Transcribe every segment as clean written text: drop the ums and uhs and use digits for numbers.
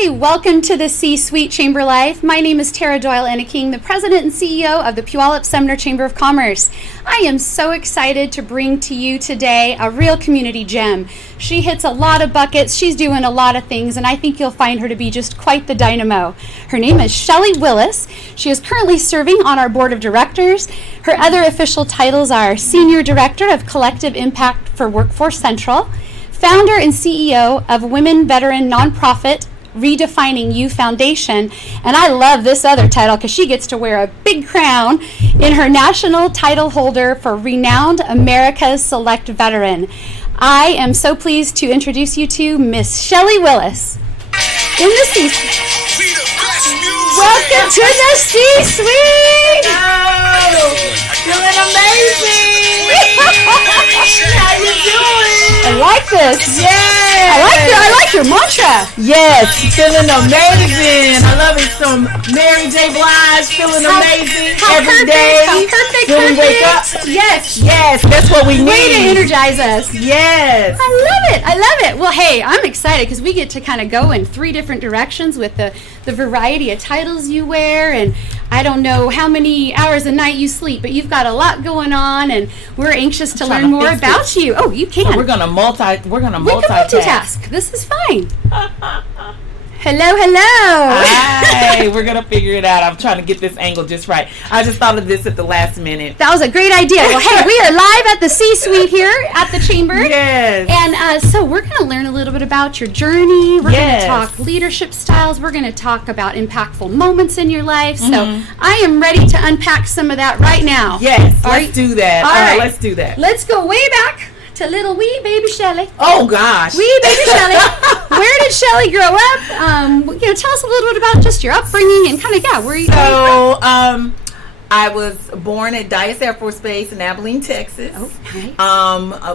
Hi, welcome to the C-Suite Chamber Life. My name is Tara Doyle-Enneking, the President and CEO of the Puyallup-Sumner Chamber of Commerce. I am so excited to bring to you today a real community gem. She hits a lot of buckets, she's doing a lot of things, and I think you'll find her to be just quite the dynamo. Her name is Shellie Willis. She is currently serving on our board of directors. Her other official titles are Senior Director of Collective Impact for Workforce Central, founder and CEO of women veteran nonprofit Redefining You Foundation, and I love this other title because she gets to wear a big crown in her national title holder for Renowned America's Select Veteran. I am so pleased to introduce you to Miss Shellie Willis in the C-Suite. Welcome to the C-Suite! Oh, feeling amazing! How you doing? I like this. Yes! I like your mantra. Yes, feeling amazing. I love it. Some Mary J. Blige, feeling amazing every day. How perfect, when we wake up. Yes. Yes, that's what we need. Way to energize us. Yes. I love it. Well, hey, I'm excited because we get to kind of go in three different directions with the variety of titles you wear, and I don't know how many hours a night you sleep, but you've got a lot going on, and we're anxious to learn more about you. Oh, you can. We're gonna multitask. We can multitask. This is fine. Hello. Hi, we're gonna figure it out. I'm trying to get this angle just right. I just thought of this at the last minute. That was a great idea. Well, hey, we are live at the C-Suite here at the Chamber. Yes. And so we're going to learn a little bit about your journey. We're going to talk leadership styles. We're going to talk about impactful moments in your life. So I am ready to unpack some of that right now. Yes, let's do that. All right, let's do that. Let's go way back to little wee baby Shellie. Oh gosh. Wee baby Shellie. Where did Shellie grow up? Tell us a little bit about just your upbringing and kind of, where you I was born at Dyess Air Force Base in Abilene, Texas. Okay.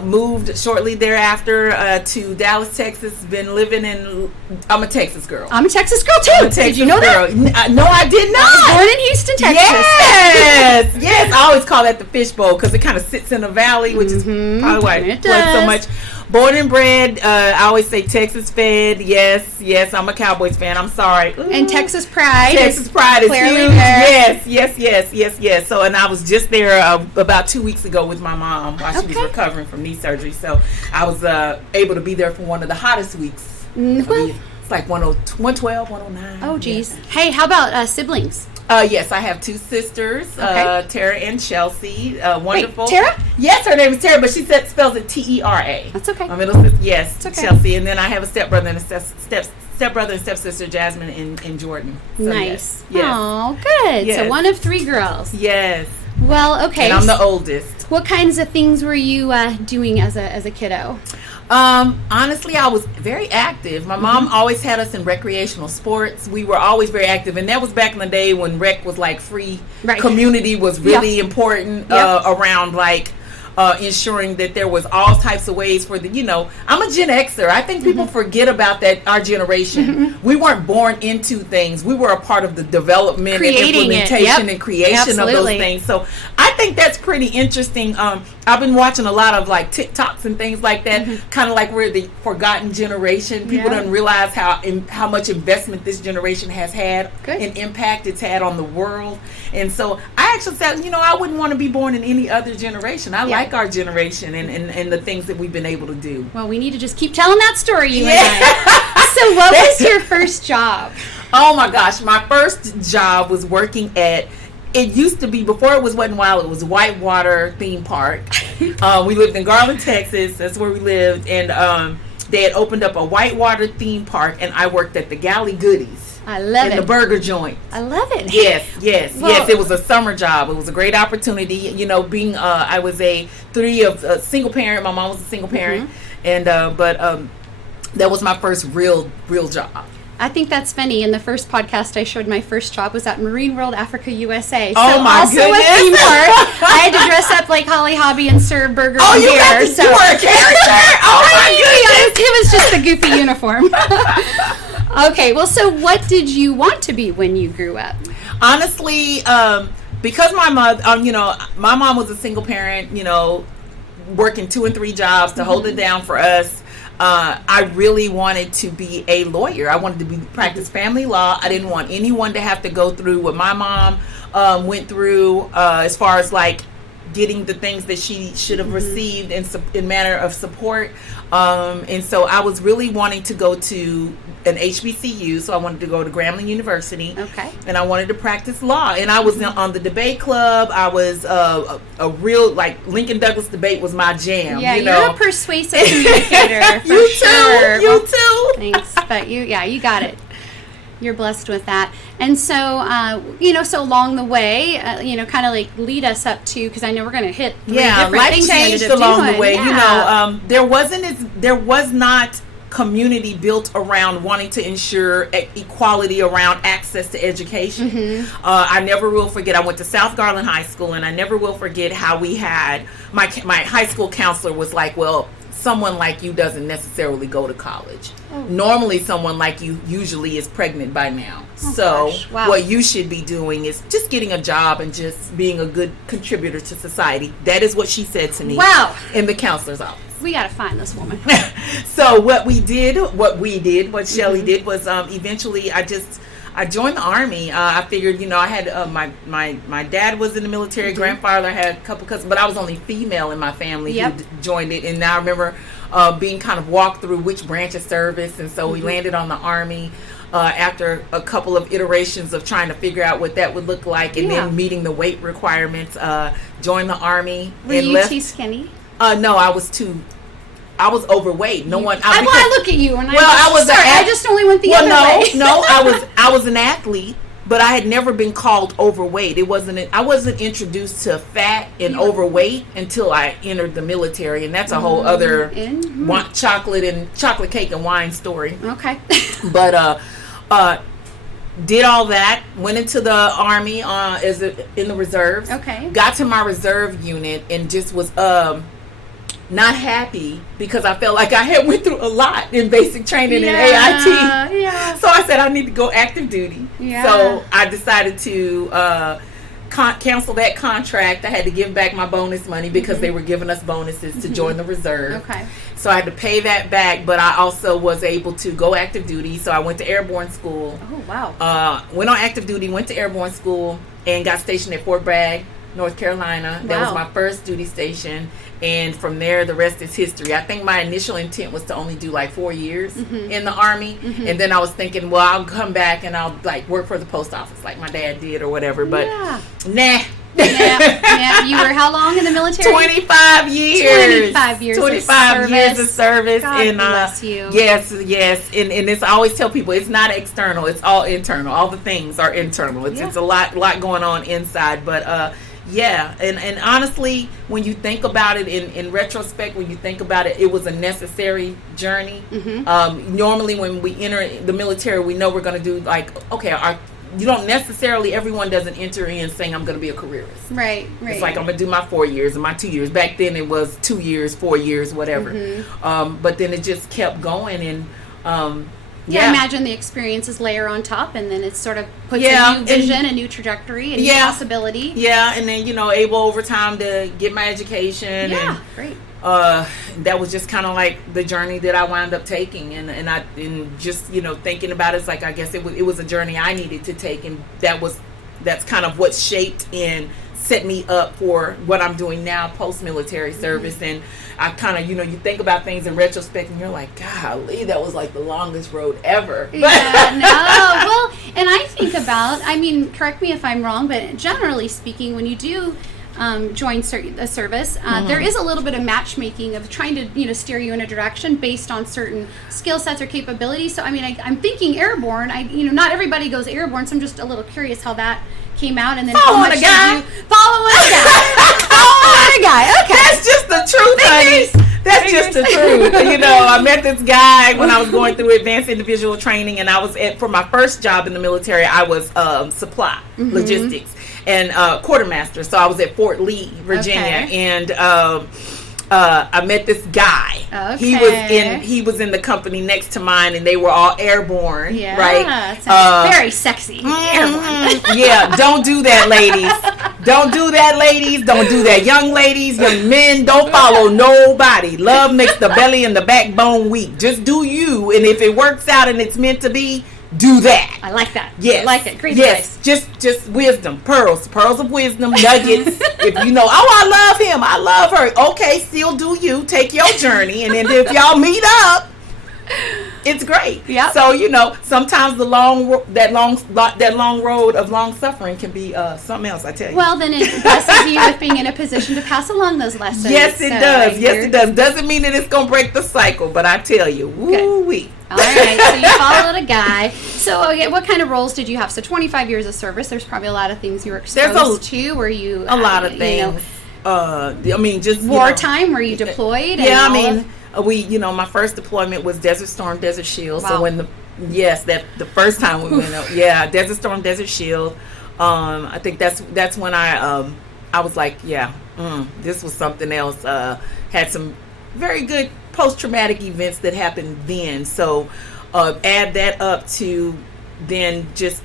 Moved shortly thereafter to Dallas, Texas. Been living in. I'm a Texas girl. I'm a Texas girl too. Did you know that? No, I did not. I was born in Houston, Texas. Yes, yes. I always call that the fishbowl because it kind of sits in a valley, which is probably why it like so much. Born and bred, I always say Texas fed. Yes, I'm a Cowboys fan. I'm sorry. And Texas pride. Texas pride is clearly huge. there. Yes. So, and I was just there about 2 weeks ago with my mom while she was recovering from knee surgery. So I was Oh, able to be there for one of the hottest weeks. It's like 112, 109. Oh, geez. Yeah. Hey, how about siblings? Yes, I have two sisters, Tara and Chelsea. Wonderful. Wait, Tara? Yes, her name is Tara, but she spells it Tera. That's okay. My middle sister, yes, okay. Chelsea, and then I have a stepbrother and a stepbrother and stepsister, Jasmine in Jordan. So nice. Yes. Oh, good. Yes. So one of three girls. Yes. Well, okay. And I'm the oldest. What kinds of things were you doing as a kiddo? Honestly, I was very active. My mom always had us in recreational sports. We were always very active, and that was back in the day when rec was like free. Right. Community was really important around like ensuring that there was all types of ways for I'm a Gen Xer. I think people forget about that. Our generation, we weren't born into things. We were a part of the development and implementation and creation of those things. So I think that's pretty interesting. I've been watching a lot of like TikToks and things like that, kind of like we're the forgotten generation. People don't realize how much investment this generation has had and impact it's had on the world. And so I actually said, I wouldn't want to be born in any other generation. I like our generation and the things that we've been able to do. Well, we need to just keep telling that story, you and I. So what was your first job? Oh my gosh, my first job was working at, it used to be, before it was Wet n Wild, it was Whitewater Theme Park. We lived in Garland, Texas. That's where we lived. And they had opened up a Whitewater Theme Park, and I worked at the Galley Goodies. I love it. In the burger joint. I love it. Yes. It was a summer job. It was a great opportunity. Being I was a single parent. My mom was a single parent, and that was my first real job. I think that's funny. In the first podcast I showed, my first job was at Marine World Africa USA. Oh, my goodness. Also a theme park. I had to dress up like Holly Hobby and serve burgers and beer. You were a character? Oh, my goodness. It was just a goofy uniform. Okay, well, so what did you want to be when you grew up? Honestly, because my mother, my mom was a single parent, working 2 and 3 jobs to hold it down for us. I really wanted to be a lawyer. I wanted to practice family law. I didn't want anyone to have to go through what my mom went through as far as like getting the things that she should have received in manner of support. And so I was really wanting to go to an HBCU, so I wanted to go to Grambling University. Okay. And I wanted to practice law. And I was on the debate club. I was a real, like, Lincoln Douglas debate was my jam. Yeah, you know? You're a persuasive communicator, for you sure. You too. Thanks, but you got it. You're blessed with that. And so, so along the way, kind of like lead us up to, because I know we're going to hit three different life things changed along the way. There was not community built around wanting to ensure equality around access to education. I never will forget, I went to South Garland High School, and I never will forget how we had, my high school counselor was like, well, someone like you doesn't necessarily go to college. Normally someone like you usually is pregnant by now. What you should be doing is just getting a job and just being a good contributor to society. That is what she said to me in the counselor's office. We got to find this woman. So what Shellie did was eventually I joined the Army. I figured, I had my dad was in the military, grandfather had a couple cousins, but I was only female in my family who joined it. And I remember being kind of walked through which branch of service, and so we landed on the Army after a couple of iterations of trying to figure out what that would look like, and then meeting the weight requirements. Joined the Army. Were you too skinny? No, I was overweight. No one. I look at you and I just only went the other way. No, I was an athlete, but I had never been called overweight. I wasn't introduced to fat and overweight until I entered the military, and that's a whole other chocolate cake and wine story. Okay. But did all that, went into the Army in the reserves. Okay. Got to my reserve unit and just was not happy because I felt like I had went through a lot in basic training in AIT. Yeah. So I said I need to go active duty. Yeah. So I decided to cancel that contract. I had to give back my bonus money because they were giving us bonuses to join the reserve. Okay. So I had to pay that back, but I also was able to go active duty. So I went to airborne school. Oh, wow. Went on active duty, went to airborne school, and got stationed at Fort Bragg, North Carolina. That was my first duty station. And from there, the rest is history. I think my initial intent was to only do like 4 years in the Army. And then I was thinking, well, I'll come back and I'll like work for the post office like my dad did or whatever. But nah. Yeah. You were how long in the military? 25 years. 25 years of service. God bless you. Yes. And it's, I always tell people, it's not external. It's all internal. All the things are internal. It's a lot going on inside. But and honestly, when you think about it in retrospect, when you think about it, it was a necessary journey. Normally when we enter the military, we know we're going to do like, you don't necessarily, everyone doesn't enter in saying I'm going to be a careerist. Right. It's like I'm going to do my 4 years and my 2 years. Back then it was 2 years, 4 years, whatever. But then it just kept going and I imagine the experiences layer on top, and then it sort of puts a new vision, a new trajectory, a new possibility. Yeah, and then, able over time to get my education. Yeah, great. That was just kind of like the journey that I wound up taking. And just, thinking about it, it's like, I guess it was a journey I needed to take. And that's kind of what shaped and set me up for what I'm doing now, post-military service. And I kind of, you think about things in retrospect and you're like, golly, that was like the longest road ever. Yeah, no. Well, and I think about, correct me if I'm wrong, but generally speaking, when you do join a service, there is a little bit of matchmaking of trying to, steer you in a direction based on certain skill sets or capabilities. So, I'm thinking airborne. Not everybody goes airborne, so I'm just a little curious how that came out. And then following a guy. Okay. That's just the truth, honey. That's just the truth. I met this guy when I was going through advanced individual training, and I was for my first job in the military, I was supply, logistics, and quartermaster. So I was at Fort Lee, Virginia, and I met this guy. Okay. He was in the company next to mine, and they were all airborne. Yeah, right. Sounds very sexy. Airborne. Yeah, don't do that, ladies. Don't do that, ladies. Don't do that, young ladies, young men. Don't follow nobody. Love makes the belly and the backbone weak. Just do you, and if it works out and it's meant to be, do that. I like that. Yes. I like it. Great advice. Just wisdom, pearls of wisdom, nuggets. If you know, I love him, I love her. Okay, still do you. Take your journey, and then if y'all meet up, it's great. Yeah. So sometimes that long road of long suffering can be something else. I tell you. Well, then it blesses you with being in a position to pass along those lessons. Yes, it does. Yes, it does. Doesn't mean that it's gonna break the cycle, but I tell you, woo-wee. All right, so you followed a guy. So, okay, what kind of roles did you have? So, 25 years of service. There's probably a lot of things you were exposed to. Were you a lot of things? Just wartime. Were you deployed? Yeah, my first deployment was Desert Storm, Desert Shield. Wow. So the first time we went up, Desert Storm, Desert Shield. I think that's when I was like, this was something else. Had some very good post-traumatic events that happened then. So add that up to then just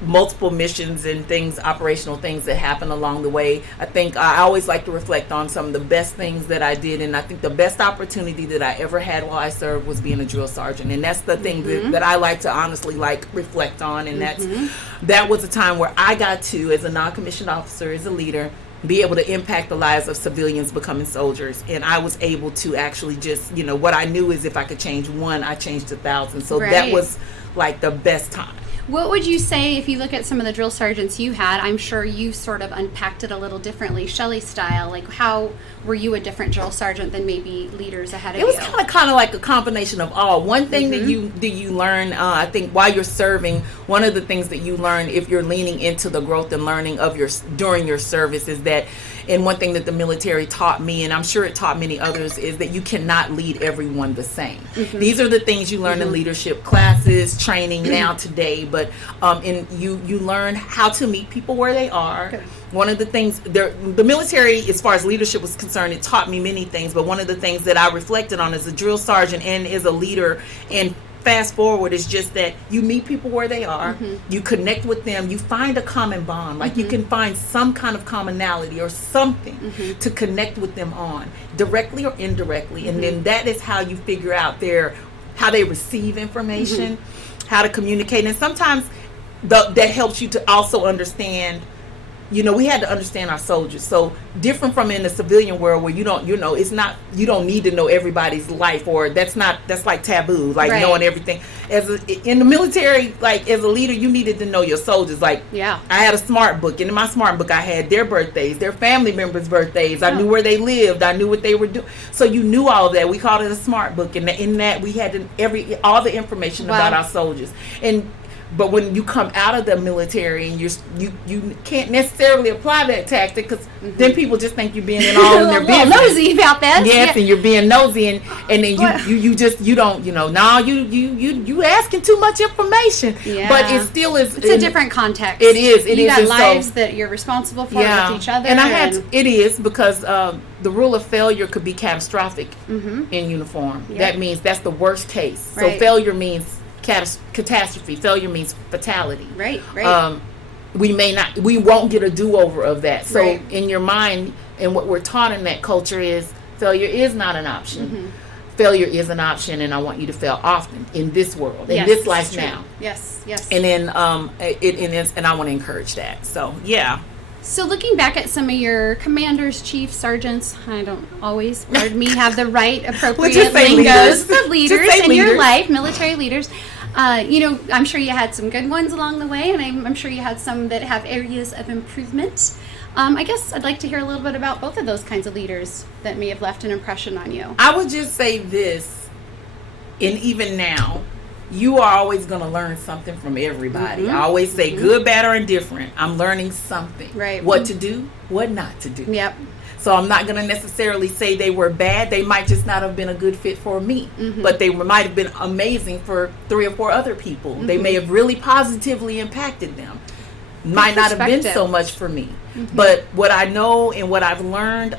multiple missions and things, operational things that happen along the way. I think I always like to reflect on some of the best things that I did, and I think the best opportunity that I ever had while I served was being a drill sergeant, and that's the thing that I like to honestly reflect on, and that was a time where I got to, as a non-commissioned officer, as a leader, be able to impact the lives of civilians becoming soldiers. And I was able to actually just, what I knew is if I could change one, I changed 1,000. So that was like the best time. What would you say, if you look at some of the drill sergeants you had, I'm sure you sort of unpacked it a little differently, Shellie style. Like, how were you a different drill sergeant than maybe leaders ahead of you? It was kind of like a combination of all. One thing that you learn, I think, while you're serving, one of the things that you learn if you're leaning into the growth and learning of during your service is that, and one thing that the military taught me, and I'm sure it taught many others, is that you cannot lead everyone the same. These are the things you learn in leadership classes, training now today, but you learn how to meet people where they are. Okay. One of the things, the military, as far as leadership was concerned, it taught me many things, but one of the things that I reflected on as a drill sergeant and as a leader, and fast forward, is just that you meet people where they are, you connect with them, you find a common bond, like you can find some kind of commonality or something to connect with them on, directly or indirectly, and then that is how you figure out how they receive information, how to communicate, and sometimes that helps you to also understand. We had to understand our soldiers. So different from in the civilian world where you don't need to know everybody's life, or that's like taboo, like knowing everything. In the military, like as a leader, you needed to know your soldiers. Like I had a smart book, and in my smart book I had their birthdays, their family members' birthdays. I knew where they lived. I knew what they were doing. So you knew all of that. We called it a smart book, and in that we had all the information about our soldiers. But when you come out of the military and you can't necessarily apply that tactic, because then people just think you're being all in their business. Nosy about that. Yes, and you're being nosy, and then you don't you asking too much information. Yeah. But it still is. It's a different context. It is. You got lives that you're responsible for with each other. And it is because the rule of failure could be catastrophic in uniform. Yep. That means that's the worst case. So failure means catastrophe. Failure means fatality. Right. We won't get a do-over of that. So in your mind, and what we're taught in that culture is failure is not an option. Failure is an option, and I want you to fail often in this world, in this life now. Yes. And then it is, and I want to encourage that. So So looking back at some of your commanders, chiefs, sergeants, I don't always, pardon me, have the right appropriate lingos, but leaders in your life, military leaders. I'm sure you had some good ones along the way, and I'm sure you had some that have areas of improvement. I guess I'd like to hear a little bit about both of those kinds of leaders that may have left an impression on you. I would just say this, and even now, you are always going to learn something from everybody. I always say good, bad, or indifferent. I'm learning something. Right. What to do, what not to do. Yep. So I'm not going to necessarily say they were bad. They might just not have been a good fit for me. But they might have been amazing for 3 or 4 other people. They may have really positively impacted them. Might not have been so much for me. But what I know and what I've learned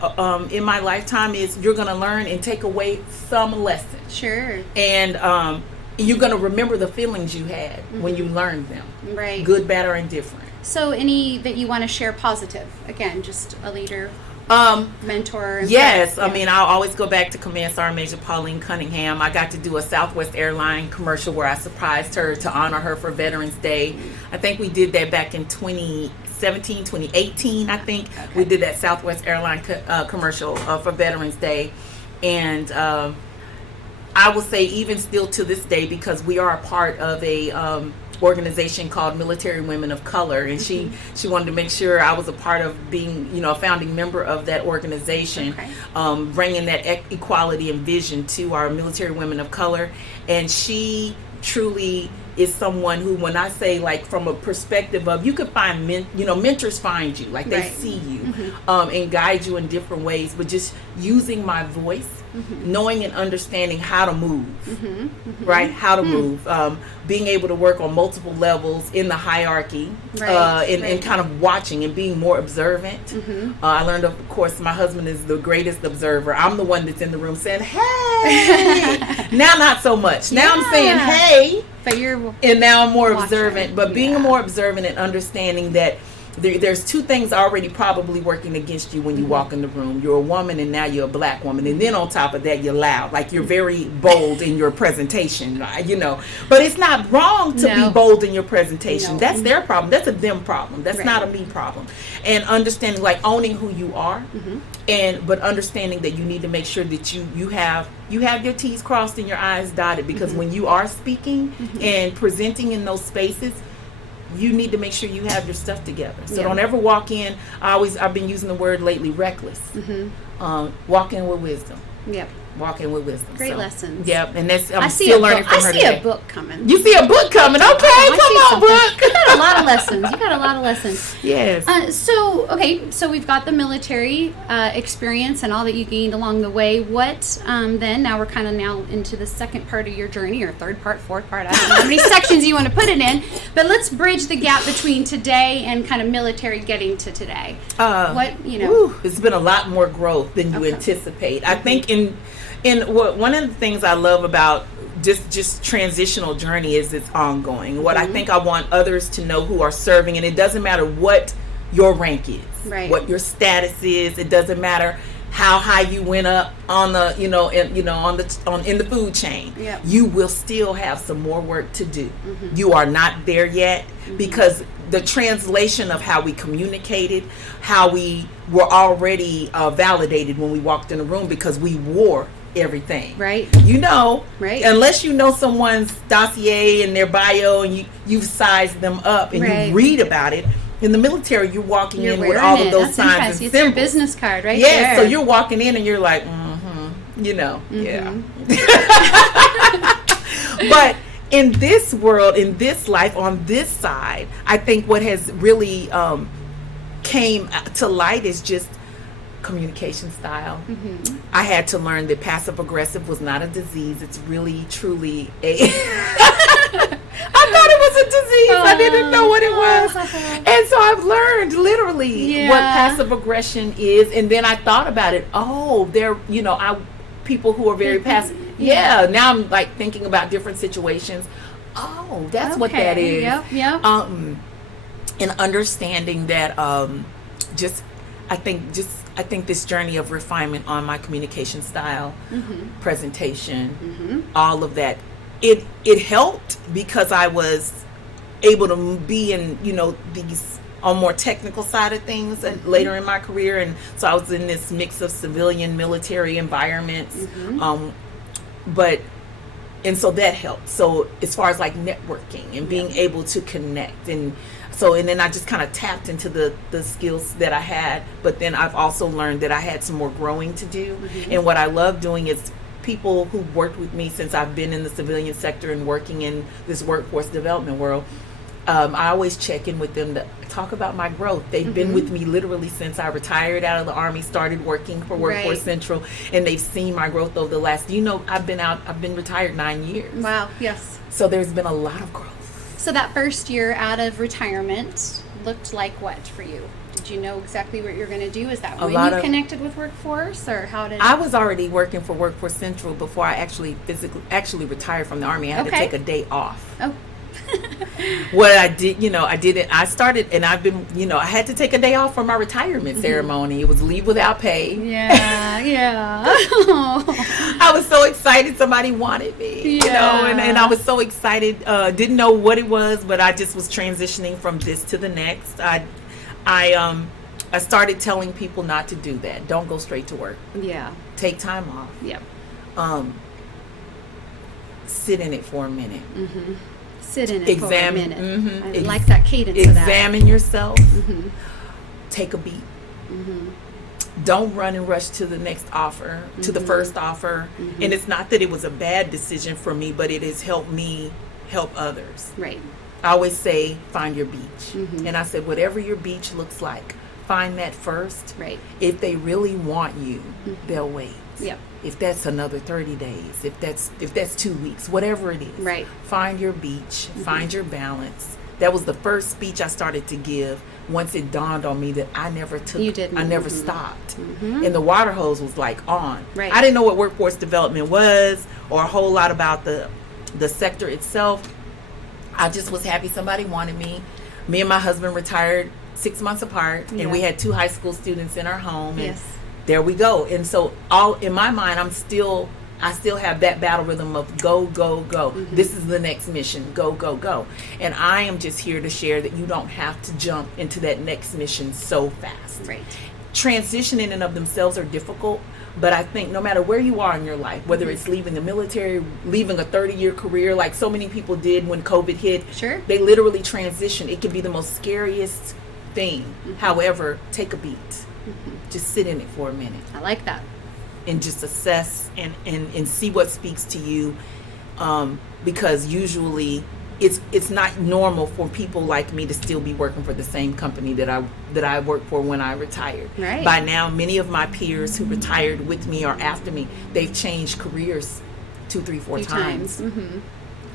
in my lifetime is you're going to learn and take away some lessons. Sure. And you're going to remember the feelings you had when you learned them. Right. Good, bad, or indifferent. So any that you want to share positive? Again, just a leader, mentor. Yes. I mean, I'll always go back to Command Sergeant Major Pauline Cunningham. I got to do a Southwest Airline commercial where I surprised her to honor her for Veterans Day. I think we did that back in 2017, 2018, I think. Okay. We did that Southwest Airline commercial for Veterans Day. And I will say even still to this day, because we are a part of a organization called Military Women of Color, and she wanted to make sure I was a part of being, a founding member of that organization, bringing that equality and vision to our military women of color. And she truly is someone who, when I say, like, from a perspective of, you could find mentors find you, like, they see you and guide you in different ways, but just using my voice, knowing and understanding how to move, right? How to move, being able to work on multiple levels in the hierarchy, and kind of watching and being more observant. I learned, of course, my husband is the greatest observer. I'm the one that's in the room saying, hey! Now not so much. Now I'm saying, hey! But and now I'm more observant. But being more observant and understanding that there's two things already probably working against you when you walk in the room. You're a woman, and now you're a black woman, and then on top of that, you're loud. Like, you're very bold in your presentation, But it's not wrong to be bold in your presentation. That's their problem. That's a them problem. That's not a me problem. And understanding, like, owning who you are, but understanding that you need to make sure that you have your T's crossed and your I's dotted, because when you are speaking and presenting in those spaces, you need to make sure you have your stuff together. So don't ever walk in. I've been using the word lately, reckless. Walk in with wisdom. Yep. Walk in with wisdom. Great lessons. Yep, and that's I'm still learning from her today. I see a book coming. You see a book coming? Okay, come on, book. You got a lot of lessons. You got a lot of lessons. Yes. So we've got the military experience and all that you gained along the way. What then? Now we're kind of into the second part of your journey, or third part, fourth part. I don't know how many sections you want to put it in. But let's bridge the gap between today and kind of military getting to today. It's been a lot more growth than you anticipate. I think one of the things I love about just transitional journey is it's ongoing. What I think I want others to know who are serving, and it doesn't matter what your rank is, what your status is. It doesn't matter how high you went up on the in the food chain. You will still have some more work to do. You are not there yet, because the translation of how we communicated, how we were already validated when we walked in the room, because we wore everything, right? Unless you know someone's dossier and their bio, and you've sized them up and you read about it. In the military, you're walking in with all of those signs and symbols. It's your business card, right? Yes, so you're walking in and you're like, But in this world, in this life, on this side, I think what has really came to light is just communication style. I had to learn that passive aggressive was not a disease. It's really, truly a I thought it was a disease. I didn't know what it was. And so I've learned literally what passive aggression is. And then I thought about it. Oh, people who are very passive. Now I'm like thinking about different situations. Oh, that's what that is. And understanding that I think this journey of refinement on my communication style, presentation, all of that, it helped, because I was able to be in, these on more technical side of things and later in my career. And so I was in this mix of civilian military environments. And so that helped. So as far as like networking and being able to connect, and then I just kind of tapped into the skills that I had, but then I've also learned that I had some more growing to do. And what I love doing is people who worked with me since I've been in the civilian sector and working in this workforce development world, I always check in with them to talk about my growth. They've been with me literally since I retired out of the Army, started working for Workforce Central, and they've seen my growth over the last, I've been retired 9 years. Wow, yes. So there's been a lot of growth. So that first year out of retirement looked like what for you? Did you know exactly what you're going to do? Is that when you connected with Workforce, or how did? I was already working for Workforce Central before I actually retired from the Army. I had to take a day off. Oh. What I did, I started, and I've been, I had to take a day off for my retirement ceremony. It was leave without pay. Yeah. I was so excited somebody wanted me, and I was so excited. Didn't know what it was, but I just was transitioning from this to the next. I started telling people not to do that. Don't go straight to work. Yeah. Take time off. Yep. Sit in it for a minute. Mm-hmm. Sit in it for a minute. Mm-hmm. I like that cadence of that. Examine yourself. Mm-hmm. Take a beat. Mm-hmm. Don't run and rush to the next offer, to the first offer. Mm-hmm. And it's not that it was a bad decision for me, but it has helped me help others. Right. I always say, find your beach. Mm-hmm. And I said, whatever your beach looks like, find that first. Right. If they really want you, they'll wait. Yep. If that's another 30 days, if that's 2 weeks, whatever it is. Right. Find your beach, find your balance. That was the first speech I started to give once it dawned on me that I never took, I never stopped. Mm-hmm. And the water hose was like on. Right. I didn't know what workforce development was or a whole lot about the sector itself. I just was happy somebody wanted me. Me and my husband retired 6 months apart, and we had 2 high school students in our home. And there we go. And so all in my mind, I still have that battle rhythm of go, go, go. Mm-hmm. This is the next mission. Go, go, go. And I am just here to share that you don't have to jump into that next mission so fast. Right. Transition in and of themselves are difficult, but I think no matter where you are in your life, whether it's leaving the military, leaving a 30-year career like so many people did when COVID hit, they literally transition. It can be the most scariest thing. Mm-hmm. However, take a beat. Mm-hmm. Just sit in it for a minute. I like that. And just assess and see what speaks to you, because usually it's not normal for people like me to still be working for the same company that I worked for when I retired. Right. By now, many of my peers who retired with me or after me, they've changed careers 2, 3, 4 times. Mm-hmm.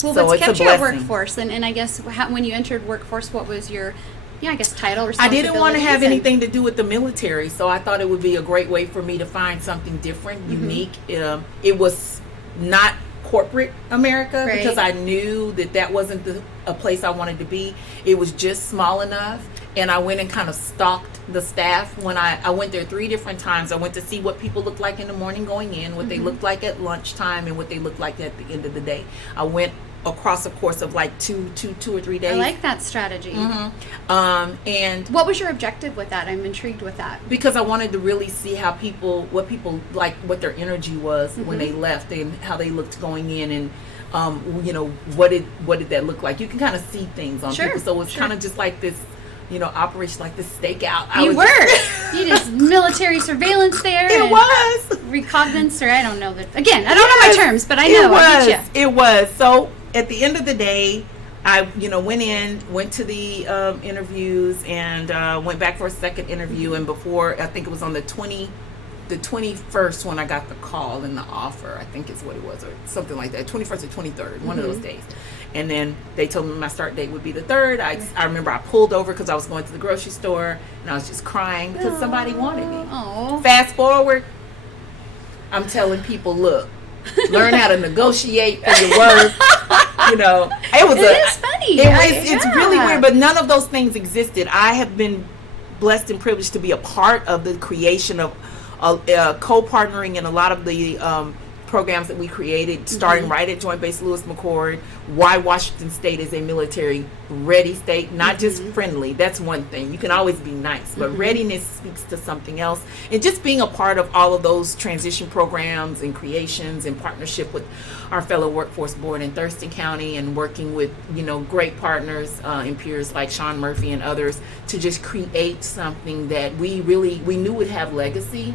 Well, so what's it's kept a you at blessing. Workforce, and I guess when you entered Workforce, what was your title, responsibilities? I didn't want to have anything to do with the military, so I thought it would be a great way for me to find something different, unique. It was not corporate America, because I knew that wasn't a place I wanted to be. It was just small enough, and I went and kind of stalked the staff. When I went there 3 different times. I went to see what people looked like in the morning going in, what they looked like at lunchtime, and what they looked like at the end of the day. I went across a course of like 2 or 3 days. I like that strategy. Mm-hmm. And what was your objective with that? I'm intrigued with that. Because I wanted to really see what people like, what their energy was when they left, and how they looked going in, and what did that look like? You can kind of see things on people, so it's kind of just like this, operation, like this stakeout. You just military surveillance there. It was recognizance, or I don't know that. Again, I don't know my terms, but I know. I get you. It was. So at the end of the day, I went to the interviews, and went back for a second interview. And before, I think it was on the 21st when I got the call and the offer, I think is what it was, or something like that. 21st or 23rd, one of those days. And then they told me my start date would be the 3rd. I remember I pulled over because I was going to the grocery store, and I was just crying because somebody wanted me. Aww. Fast forward, I'm telling people, look, learn how to negotiate for your worth. It's funny. It's really weird, but none of those things existed. I have been blessed and privileged to be a part of the creation of co-partnering in a lot of the programs that we created, starting right at Joint Base Lewis McChord. Why Washington State is a military ready state, not just friendly. That's one thing. You can always be nice, but readiness speaks to something else. And just being a part of all of those transition programs and creations in partnership with our fellow workforce board in Thurston County, and working with great partners and peers like Sean Murphy and others to just create something that we knew would have legacy,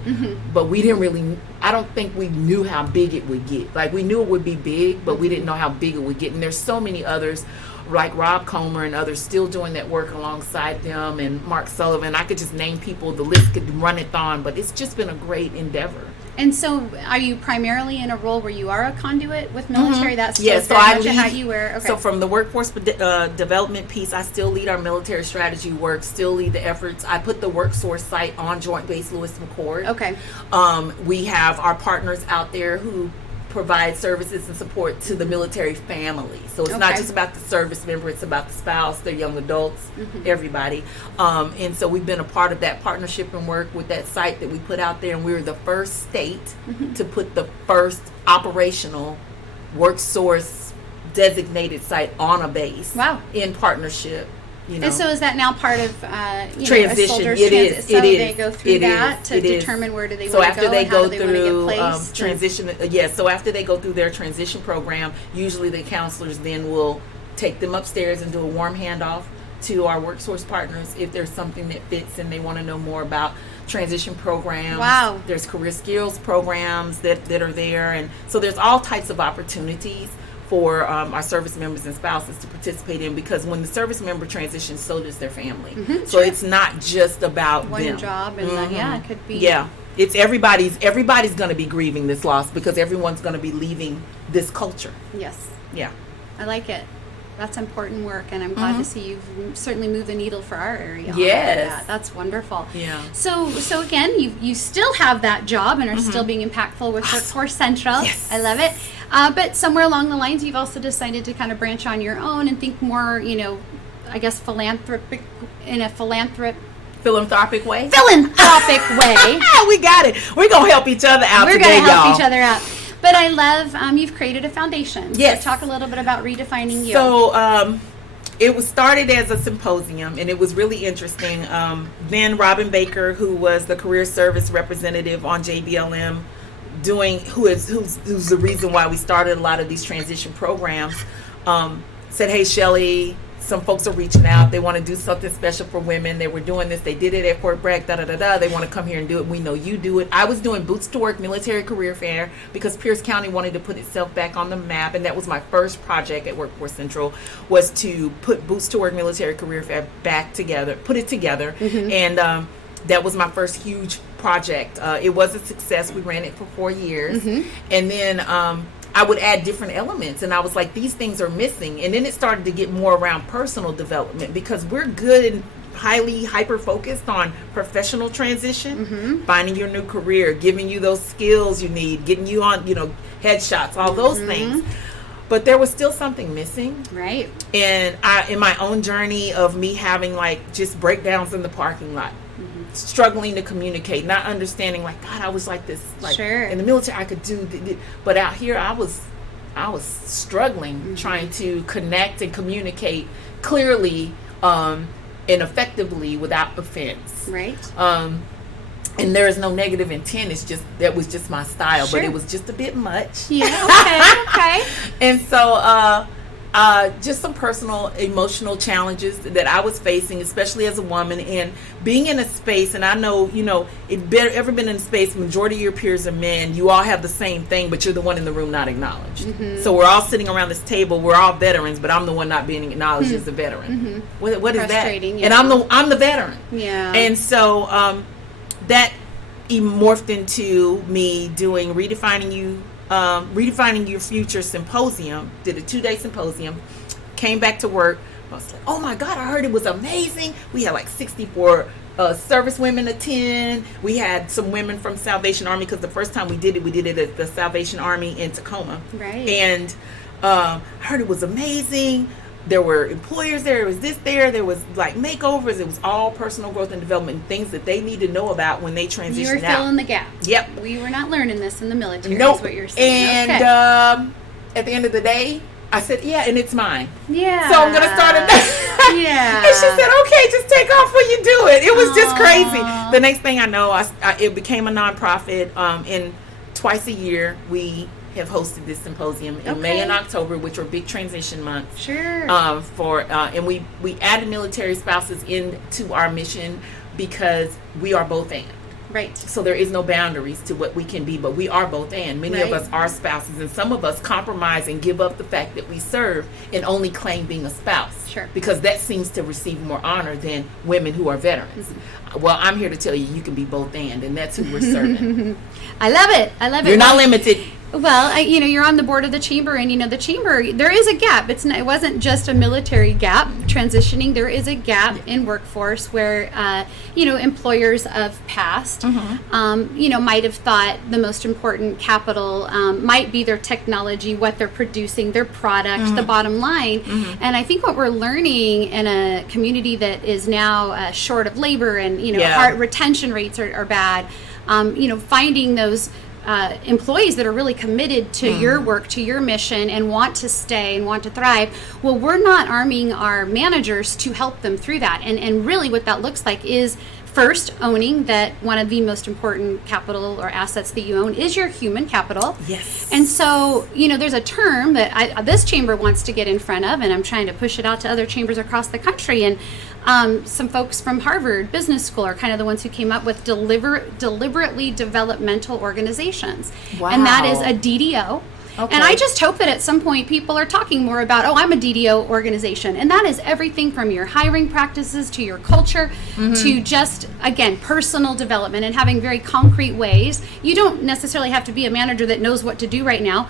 but we didn't really. I don't think we knew how big it would get. Like, we knew it would be big, but we didn't know how big it would get. And there's so many others, like Rob Comer and others, still doing that work alongside them, and Mark Sullivan. I could just name people. The list could run it on, but it's just been a great endeavor. And so, are you primarily in a role where you are a conduit with military? That's so I lead. How you wear. Okay. So from the workforce development piece, I still lead our military strategy work. Still lead the efforts. I put the WorkSource site on Joint Base Lewis McChord. Okay. We have our partners out there who provide services and support to the military family. So it's not just about the service member, it's about the spouse, their young adults, everybody. And so we've been a part of that partnership and work with that site that we put out there, and we were the first state to put the first operational work source designated site on a base in partnership. You know. And so is that now part of transition? A soldier's it transit? is. So it they is. go through it that is. to it determine is. where do they so want to after go they and go how do they through want to get placed? transition, so after they go through their transition program, usually the counselors then will take them upstairs and do a warm handoff to our workforce partners if there's something that fits and they want to know more about transition programs. Wow. There's career skills programs that are there, and so there's all types of opportunities for our service members and spouses to participate in, because when the service member transitions, so does their family. So it's not just about one them. job, and it could be. Yeah, it's everybody's going to be grieving this loss, because everyone's going to be leaving this culture. Yes. Yeah. I like it. That's important work, and I'm glad to see you've certainly moved the needle for our area. Yes. That's wonderful. Yeah. So again, you still have that job and are still being impactful with Workforce Central. Yes. I love it. But somewhere along the lines, you've also decided to kind of branch on your own and think more, I guess philanthropic way. Philanthropic way. We got it. We're going to help each other out We're today, going to help y'all. each other out. But I love, you've created a foundation. Yes. So talk a little bit about redefining you. So it was started as a symposium, and it was really interesting. Then Robin Baker, who was the career service representative on JBLM, who's the reason why we started a lot of these transition programs, said, "Hey, Shellie, some folks are reaching out. They want to do something special for women. They were doing this. They did it at Fort Bragg, They want to come here and do it. We know you do it." I was doing Boots to Work Military Career Fair because Pierce County wanted to put itself back on the map, and that was my first project at Workforce Central, was to put Boots to Work Military Career Fair back together, put it together, and that was my first huge project. It was a success. We ran it for 4 years, and then I would add different elements, and I was like, these things are missing. And then it started to get more around personal development, because we're good and highly hyper-focused on professional transition, finding your new career, giving you those skills you need, getting you on, headshots, all those things. But there was still something missing. Right. And in my own journey of me having just breakdowns in the parking lot, struggling to communicate, not understanding, God, I was like this, in the military I could do, but out here I was struggling trying to connect and communicate clearly and effectively without offense. Right. And there is no negative intent. It's just, that was just my style, but it was just a bit much. Yeah. Okay. And so just some personal emotional challenges that I was facing, especially as a woman, and being in a space, and I know, ever been in a space, majority of your peers are men, you all have the same thing, but you're the one in the room not acknowledged. So we're all sitting around this table, we're all veterans, but I'm the one not being acknowledged as a veteran. What is that? Yeah. And I'm the veteran. Yeah. And so that morphed into me doing Redefining Your Future symposium. Did a 2-day symposium, came back to work. I was like, oh my God, I heard it was amazing. We had 64 service women attend. We had some women from Salvation Army, because the first time we did it at the Salvation Army in Tacoma. Right. And I heard it was amazing. There were employers there. There was makeovers. It was all personal growth and development, things that they need to know about when they transition out. You were filling the gap. Yep. We were not learning this in the military. Nope. Is what you're saying. And at the end of the day, I said, yeah, and it's mine. Yeah. So I'm going to start it. Yeah. And she said, okay, just take off when you do it. It was just crazy. The next thing I know, it became a nonprofit. And twice a year, we have hosted this symposium in May and October, which are big transition months. Sure. And we added military spouses into our mission because we are both and. Right. So there is no boundaries to what we can be, but we are both and. Many of us are spouses, and some of us compromise and give up the fact that we serve and only claim being a spouse. Sure. Because that seems to receive more honor than women who are veterans. Well, I'm here to tell you can be both and that's who we're serving. I love it. You're not limited. Well, you're on the board of the chamber, and the chamber, there is a gap. It wasn't just a military gap transitioning. There is a gap in workforce where employers of past might have thought the most important capital might be their technology, what they're producing, their product, the bottom line. And I think what we're learning in a community that is now short of labor and our retention rates are bad, finding those employees that are really committed to your work, to your mission, and want to stay and want to thrive. Well, we're not arming our managers to help them through that. And really what that looks like is first owning that one of the most important capital or assets that you own is your human capital. Yes. And so, there's a term that this chamber wants to get in front of, and I'm trying to push it out to other chambers across the country. And some folks from Harvard Business School are kind of the ones who came up with deliberately developmental organizations. Wow. And that is a DDO. Okay. And I just hope that at some point people are talking more about, I'm a DDO organization. And that is everything from your hiring practices to your culture to just, again, personal development and having very concrete ways. You don't necessarily have to be a manager that knows what to do right now.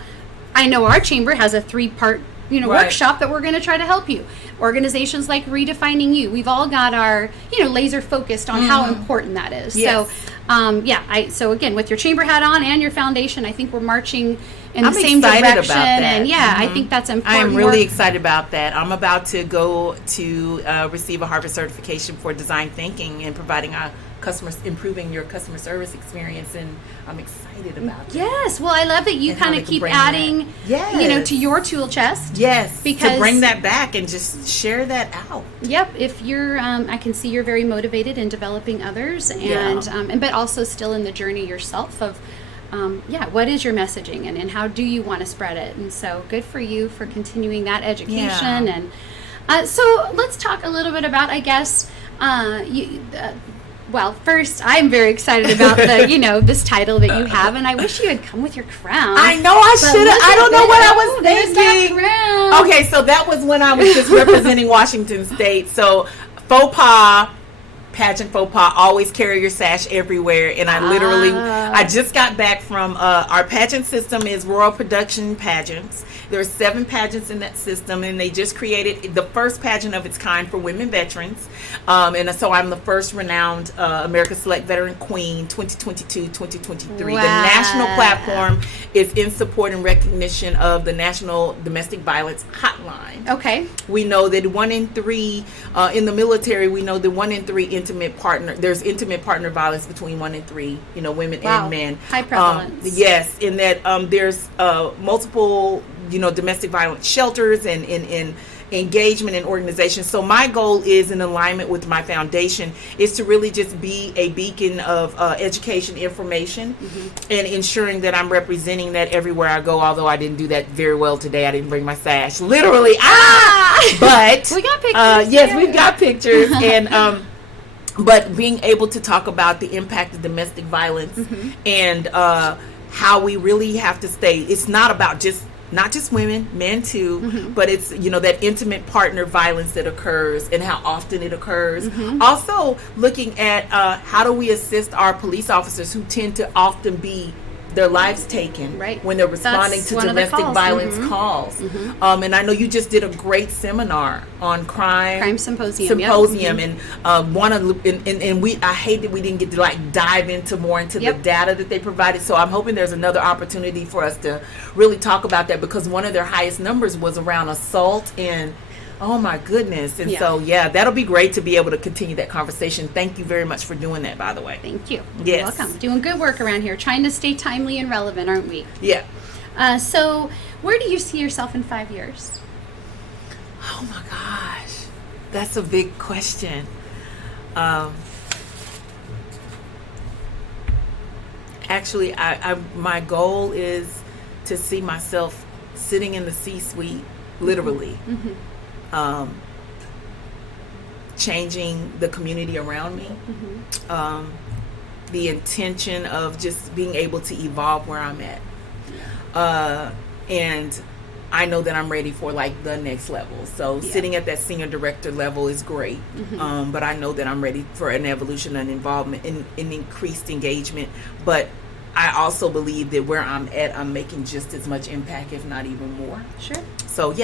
I know our chamber has a 3-part workshop that we're going to try to help you. Organizations like Redefining You, we've all got our, laser focused on how important that is. Yes. So, so again, with your chamber hat on and your foundation, I think we're marching in the same excited direction. About that. And I think that's important. I am really excited about that. I'm about to go to receive a Harvard certification for design thinking and providing improving your customer service experience, and I'm excited about that. Yes, well, I love that you kind of keep adding, to your tool chest. Yes, because to bring that back and just share that out. Yep, if you're, I can see you're very motivated in developing others, and but also still in the journey yourself of, what is your messaging and how do you want to spread it? And so good for you for continuing that education. Yeah. And so let's talk a little bit about, I guess, well, first, I'm very excited about the, this title that you have, and I wish you had come with your crown. I know I should have. I don't know what I was thinking. That crown. Okay, so that was when I was just representing Washington State. So faux pas, pageant faux pas, always carry your sash everywhere. And I literally, I just got back from our pageant system is Royal Production Pageants. There are 7 pageants in that system, and they just created the first pageant of its kind for women veterans. And so I'm the first renowned America's Select Veteran Queen 2022-2023. Wow. The national platform is in support and recognition of the National Domestic Violence Hotline. Okay. We know that 1 in 3 in the military, we know that 1 in 3 there's intimate partner violence between 1 in 3, women and men. High prevalence. Yes, in that there's multiple domestic violence shelters and engagement in organizations. So my goal is, in alignment with my foundation, is to really just be a beacon of education, information, and ensuring that I'm representing that everywhere I go. Although I didn't do that very well today, I didn't bring my sash. Literally, but we got pictures. Yes, we've got pictures, and but being able to talk about the impact of domestic violence and how we really have to stay. It's not about not just women, men too, but it's, that intimate partner violence that occurs and how often it occurs. Also looking at how do we assist our police officers who tend to often be their lives taken when they're responding to domestic violence calls. And I know you just did a great seminar on crime symposium, and one of and I hate that we didn't get to dive into the data that they provided. So I'm hoping there's another opportunity for us to really talk about that, because one of their highest numbers was around assault and oh my goodness. And so that'll be great to be able to continue that conversation. Thank you very much for doing that, by the way. Thank you. Yes. You're welcome. Doing good work around here, trying to stay timely and relevant, aren't we? Yeah. So where do you see yourself in 5 years? Oh my gosh, that's a big question. Actually, my goal is to see myself sitting in the C-suite, literally. Changing the community around me, the intention of just being able to evolve where I'm at, and I know that I'm ready for the next level. So sitting at that senior director level is great, but I know that I'm ready for an evolution and involvement in increased engagement. But I also believe that where I'm at, I'm making just as much impact, if not even more. Sure. So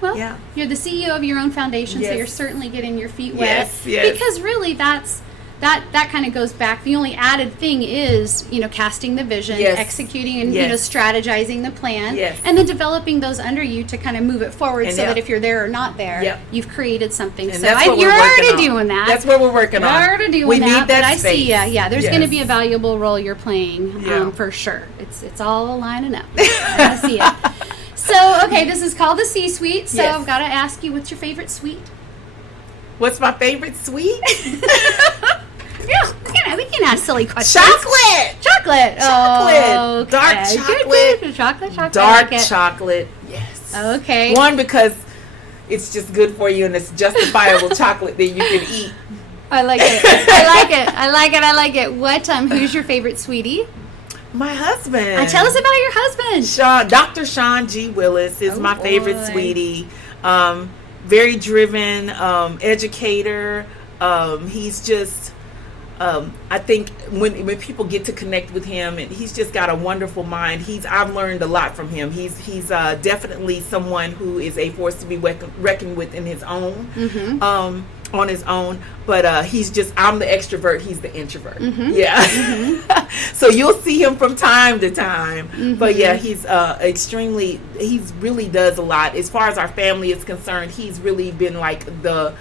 Well, you're the CEO of your own foundation, so you're certainly getting your feet wet. Yes. Because really, that kind of goes back. The only added thing is, casting the vision, executing and, strategizing the plan, and then developing those under you to kind of move it forward so that if you're there or not there, you've created something. And so you're already doing that. That's what we're working on. You're already doing we that. Need that but I space. see there's going to be a valuable role you're playing for sure. It's all lining up. I see it. So, okay, this is called the C-Suite, so I've got to ask you, what's your favorite sweet? What's my favorite sweet? We can ask silly questions. Chocolate. Oh, okay. Dark chocolate. Good. Chocolate. Dark chocolate. Yes. Okay. One, because it's just good for you and it's justifiable chocolate that you can eat. I like it. I like it. What? Who's your favorite sweetie? My husband. Tell us about your husband. Dr. Sean G. Willis is my favorite sweetie. Very driven, educator. He's just, I think when people get to connect with him, and he's just got a wonderful mind. I've learned a lot from him. He's definitely someone who is a force to be reckoned with in his own. On his own, but I'm the extrovert, he's the introvert. So you'll see him from time to time, but he's he really does a lot. As far as our family is concerned, he's really been like the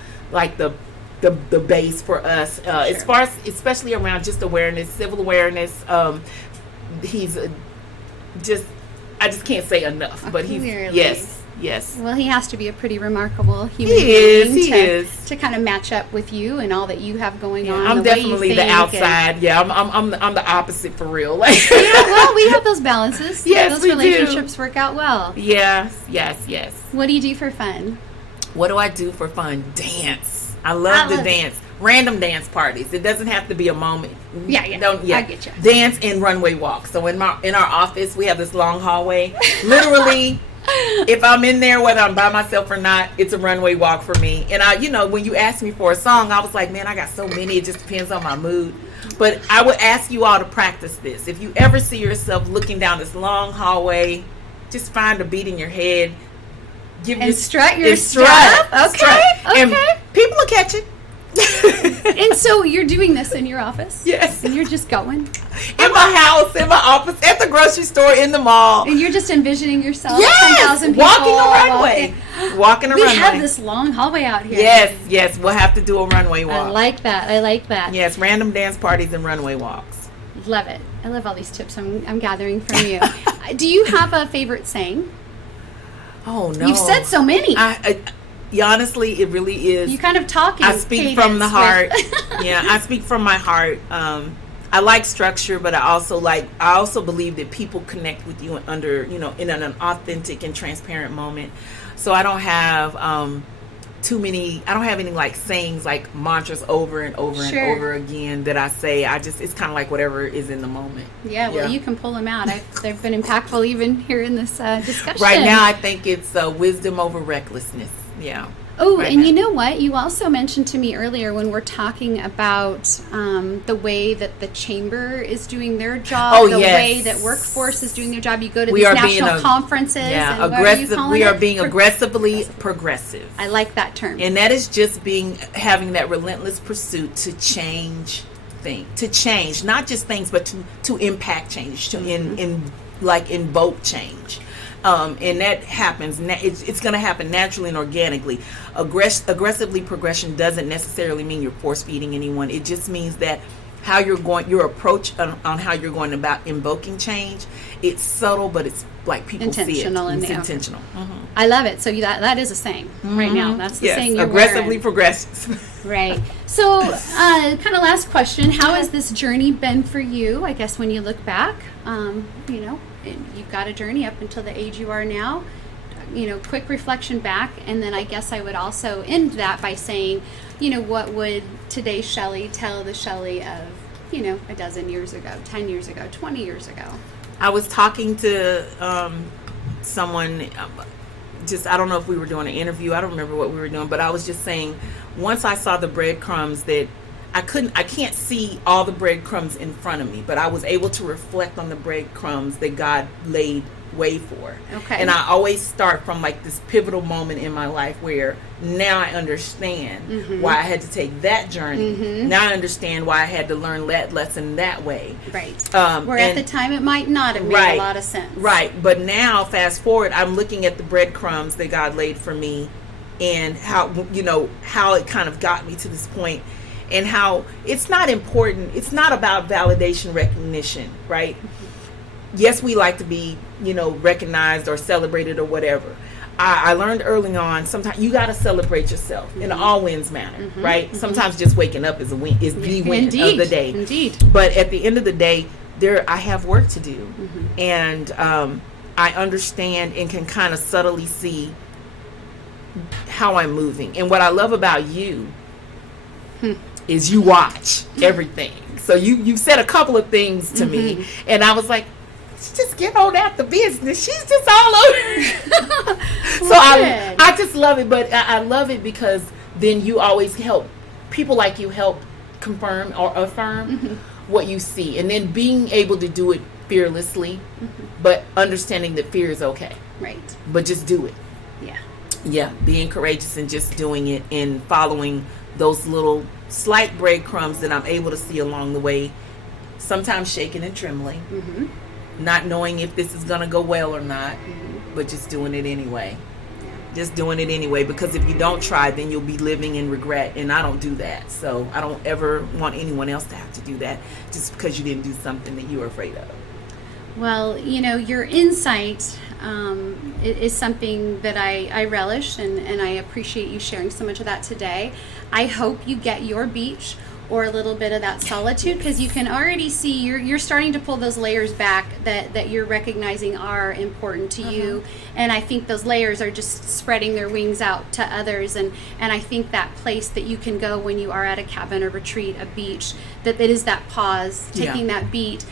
base for us, as far as especially around just awareness, civil awareness. He's I just can't say enough, but he's Yes. Well, he has to be a pretty remarkable human being to kind of match up with you and all that you have going on. I'm definitely the outside. I'm the opposite for real. Well, we have those balances. Yes, those relationships work out well. Yes. What do you do for fun? What do I do for fun? Dance. I love to dance. Random dance parties. It doesn't have to be a moment. I get you. Dance and runway walk. So in our office, we have this long hallway. Literally. If I'm in there, whether I'm by myself or not, it's a runway walk for me. And when you asked me for a song, I was like, man, I got so many. It just depends on my mood. But I would ask you all to practice this. If you ever see yourself looking down this long hallway, just find a beat in your head. Strut your stuff. Okay. And people will catch it. And so you're doing this in your office? Yes. And you're just going? In my house, in my office, at the grocery store, in the mall. And you're just envisioning yourself, 10,000 people. Walking a runway. We have this long hallway out here. Yes. We'll have to do a runway walk. I like that. Yes, random dance parties and runway walks. Love it. I love all these tips I'm gathering from you. Do you have a favorite saying? Oh, no. You've said so many. Honestly, it really is. You kind of talking. I speak from the heart. I speak from my heart. I like structure, but I also believe that people connect with you under, in an authentic and transparent moment. So I don't have I don't have any like sayings, like mantras over and over and over again that I say. It's kind of like whatever is in the moment. Well, you can pull them out. They've been impactful even here in this discussion. Right now, I think it's wisdom over recklessness. Oh, and you know what? You also mentioned to me earlier when we're talking about the way that the chamber is doing their job, way that workforce is doing their job. You go to these national conferences. And we are being aggressively progressive. I like that term. And that is just having that relentless pursuit to change things, to change not just things, but to impact change, to invoke change. And that happens. It's going to happen naturally and organically. Aggressively progression doesn't necessarily mean you're force feeding anyone. It just means that your approach on how you're going about invoking change, it's subtle, but it's like people see it. It's intentional. Mm-hmm. I love it. So that is a saying right now. That's the saying you're aggressively progressive. Right. So, kind of last question: how has this journey been for you? I guess when you look back, you've got a journey up until the age you are now. Quick reflection back, and then I guess I would also end that by saying, what would today's Shellie tell the Shellie of, a dozen years ago, 10 years ago, 20 years ago? I was talking to someone, I don't know if we were doing an interview, I don't remember what we were doing, but I was just saying, once I saw the breadcrumbs that I can't see all the breadcrumbs in front of me, but I was able to reflect on the breadcrumbs that God laid way for. Okay. And I always start from like this pivotal moment in my life where now I understand why I had to take that journey. Now I understand why I had to learn that lesson that way. Right. Where at the time it might not have made a lot of sense. Right. But now, fast forward, I'm looking at the breadcrumbs that God laid for me, and how, you know, how it kind of got me to this point, and how it's not important. It's not about validation, recognition, right? Yes, we like to be, you know, recognized or celebrated or whatever. I learned early on, sometimes you got to celebrate yourself in an all wins manner, right? Sometimes just waking up is a win, is the win of the day. Indeed. But at the end of the day, I have work to do, and I understand and can kind of subtly see how I'm moving. And what I love about you is you watch everything. So you said a couple of things to me, and I was like, just get on out the business. She's just all over. So I just love it. But I love it because then you always help people like you help confirm or affirm what you see, and then being able to do it fearlessly, but understanding that fear is okay. Right. But just do it. Yeah, being courageous and just doing it and following those little slight breadcrumbs that I'm able to see along the way, sometimes shaking and trembling, not knowing if this is going to go well or not, but just doing it anyway. Just doing it anyway, because if you don't try, then you'll be living in regret, and I don't do that. So I don't ever want anyone else to have to do that just because you didn't do something that you were afraid of. Well, you know, your insight is something that I relish, and I appreciate you sharing so much of that today. I hope you get your beach or a little bit of that solitude, because you can already see you're starting to pull those layers back that you're recognizing are important to you. And I think those layers are just spreading their wings out to others. And I think that place that you can go when you are at a cabin or retreat, a beach, that it is that pause, taking that beat,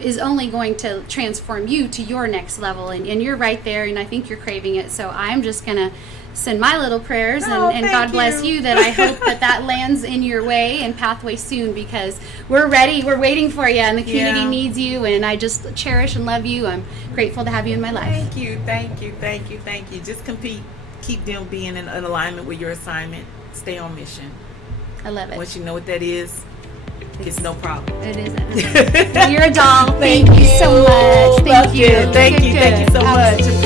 is only going to transform you to your next level. And you're right there, and I think you're craving it. So I'm just going to send my little prayers, and God bless you, that I hope that lands in your way and pathway soon, because we're ready, we're waiting for you, and the community needs you, and I just cherish and love you. I'm grateful to have you in my life. Thank you. Just compete, keep them being in alignment with your assignment, stay on mission. I love it. Once you know what that is, it's no problem. It isn't. You're a doll. Thank you so much. Thank you. Thank you so much.